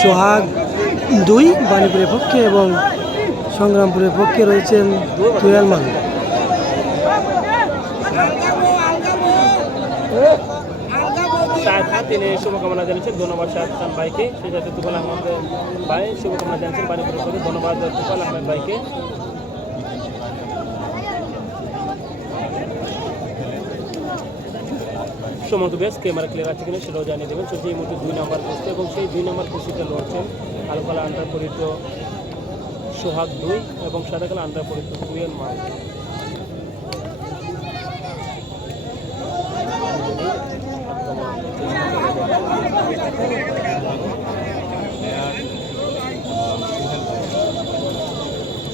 সোহাগ দুই, বাণীপুরের পক্ষে এবং সংগ্রামপুরের পক্ষে রয়েছেন তুয়াল শাহ তিনি শুভকামনা জানিয়েছেন। ধন্যবাদ শাহ খান ভাইকে। সেই সাথে তুফাল আহমদ ভাই, শুভকামনা জানিয়েছেন। বাণীপুরের পক্ষে ধন্যবাদ তুফাল আহমেদ ভাইকে। সমস্ত বেশ ক্যামেরা ক্লিয়ার আছে কিনা সেটাও জানিয়ে দেবেন। চলছে এই মুহূর্তে দুই নম্বর কুস্তি এবং সেই দুই নম্বর কুস্তিতে লড়ছেন আলোকালা আন্ডার পরিত সোহাগ দুই এবং সাদাকালা আন্ডার পরিত কুয়েল মাল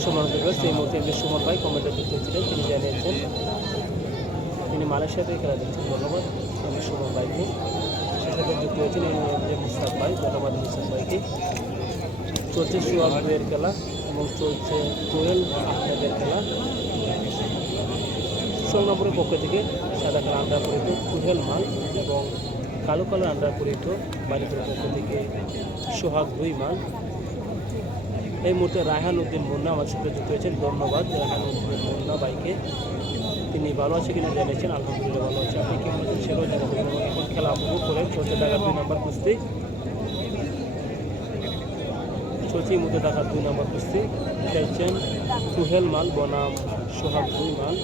সুমন দিবস মুহূর্তে ভাই কমেন্টে যুক্ত ছিলেন, তিনি জানিয়েছেন তিনি মালয়েশিয়াতে খেলা দেখছেন। ধন্যবাদ। আমি সুমন ভাইকে সে যুক্ত হয়েছেন মুহূর্তে মুস্তাক ভাই ধন্যবাদ মুস্তাক ভাইকে। চলছে সুয়াবের খেলা এবং চলছে জোয়েল আহমেদের খেলা। সোনাপুরের পক্ষ থেকে সাদা কালো আন্ডার পরিত কুহেল মাল এবং কালো কালো আন্ডার পরিত বালিপুরের পক্ষ থেকে সোহাগ দুই মাল। এই মুহূর্তে রায়হান উদ্দিন মুন্না আমার সাথে যুক্ত হয়েছেন। ধন্যবাদ রায়হান উদ্দিন মুন্না ভাইকে। তিনি ভালো আছে কিনা জানিয়েছেন। আলহামদুলিল্লাহ ভালো আছে। আপনি খেলা উপভোগ করেন দেখা দুই নম্বর কুস্তি। চলছে মধ্যে দেখার দুই নম্বর কুস্তি। খেলছেন তুহেল মাল, বনাম সোহাগ দুই মাল।